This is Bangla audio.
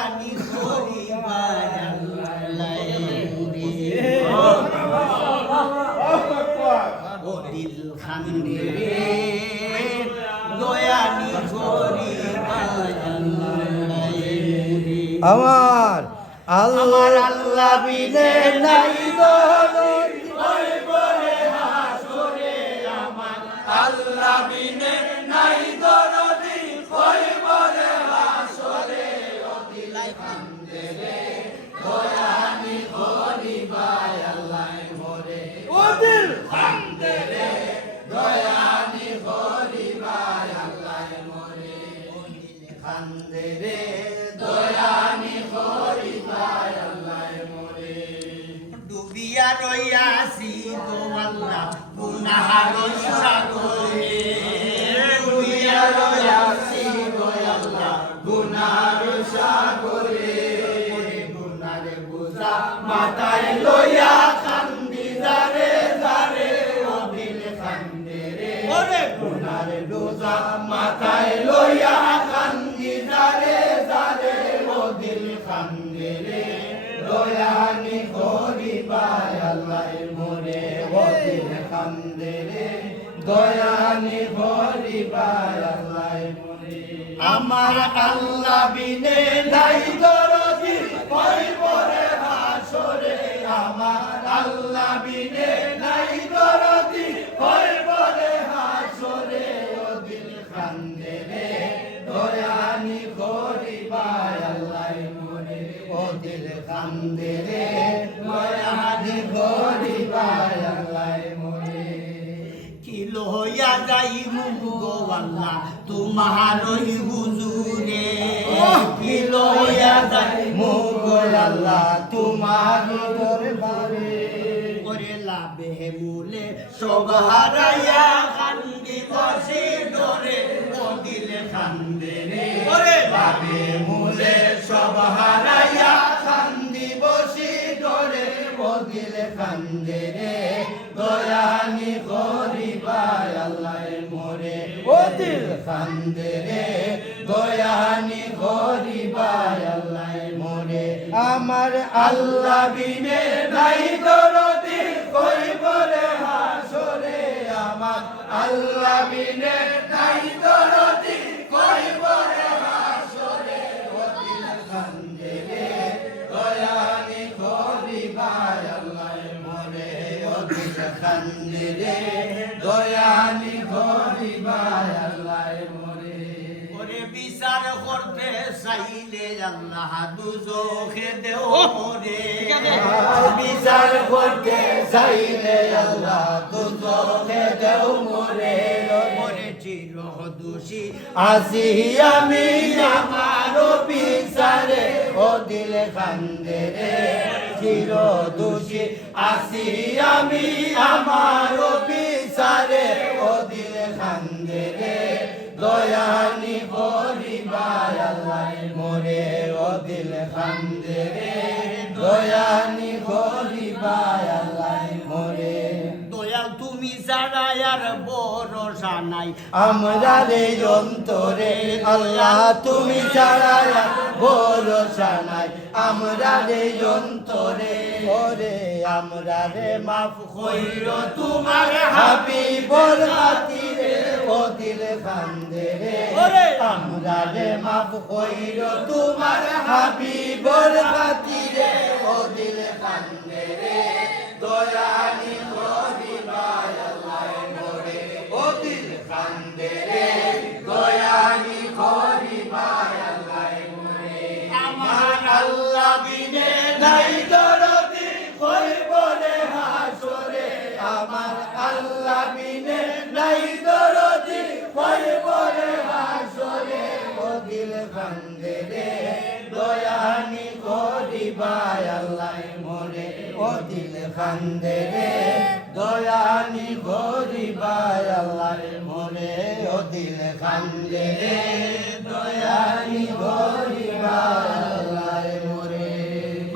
দয়ানি করিবার আল্লাহ মুরে ও দিল খান্দে দয়ানি করিবার আল্লাহ মুরে আমার আল্লাহ বিনে নাই দরদ আল্লাহ বিনে নাই দরদি কইবরে হাসরে ও দিল খান্দে রে দয়ানি করিবার আল্লাহ মুরে ও দিল খান্দে রে দয়ানি করিবার আল্লাহ মুরে ও দিল খান্দে রে দয়ানি করিবার আল্লাহ মুরে ডুবিয়া রইয়াছি গো আল্লাহ গুনাহার সাগরে ডুবিয়া রইয়াছি গো আল্লাহ গুনাহার সাগরে গুনার বোঝা মাথায় লইয়া কান্দি যারে যারে ও দিল কান্দে রে ওরে গুনার বোঝা মাথায় লইয়া কান্দি যারে যারে ও দিল কান্দে রে দয়ানি করিবার আল্লাহ মোরে ও দিল কান্দে রে দয়ানি করিবার আল্লাহ মোরে আমার আল্লাহ বিনে নাই দরদি কইবরে হাসরে আমার আল্লাহ বিনে নাই দরদি কইবরে হাসরে ও দিল কান্দে রে দয়ানি করিবার আল্লাহ মোরে ও দিল কান্দে রে দয়ানি করিবার আল্লাহ মোরে কি লইয়া যাই মুগো আল্লাহ তোমারই হুজুরে কি লইয়া যাই মুগো আল্লাহ তোমার দরবারে ওরে লাভে মূলে সব হারাইয়া কান্দি বসে ডরে ও দিল কান্দে রে ওরে লাভে মূলে সব হারাইয়া কান্দি বসে ডরে ও দিল কান্দে রে দয়ানি করিবার আল্লাহ মোরে ও দিল কান্দে রে দয়ানি করিবার আল্লাহ মোরে আমার আল্লাহ বিনে নাই দরদি কইবরে হাসরে আমার আল্লাহ বিনে নাই দরদি কইবরে হাসরে ও দিল কান্দে রে দয়ানি করিবার আল্লাহ মোরে ও দিল কান্দে রে দয়ানি করিবার আল্লাহ মোরে ওরে বিচার করতে চাইলে আল্লাহ দুজখে দেও মোরে বিচার করতে চাইলে আল্লাহ দুজখে দেও মোরে মোরে চির দোষী আসি আমি আমার বিচারে ও দিল কান্দে রে চির দোষী আসি আমি আমার বিচারে ও দিল কান্দে রে দয়ানি করিবার আল্লাহ মোরে ও দিল কান্দে রে দয়ানি করিবার আল্লাহ মোরে দয়াল তুমি ছাড়া আর ভরসা নাই আমরা রে অন্তরে আল্লাহ তুমি ছাড়া আর ভরসা নাই আমরা রে অন্তরে ওরে আমরা রে মাফ কইরো তোমার হাবিবর খাতিরে ও দিল কান্দে রে ওরে আমরা রে মাফ কইরো তোমার হাবিবর খাতিরে ও দিল কান্দে রে দয়ানি করিবার আল্লাহ মোরে ও দিল কান্দে রে দয়ানি করিবার আল্লাহ মোরে আমার আল্লাহ বিনে নাই দরদি কইবরে হাসরে আমার আল্লাহ বিনে নাই দরদি কইবরে হাসরে ও দিল কান্দে রে দয়ানি করিবার আল্লাহ মোরে ও দিল কান্দে রে দয়ানি করিবার আল্লাহ মোরে ও দিল কান্দে রে দয়ানি করিবার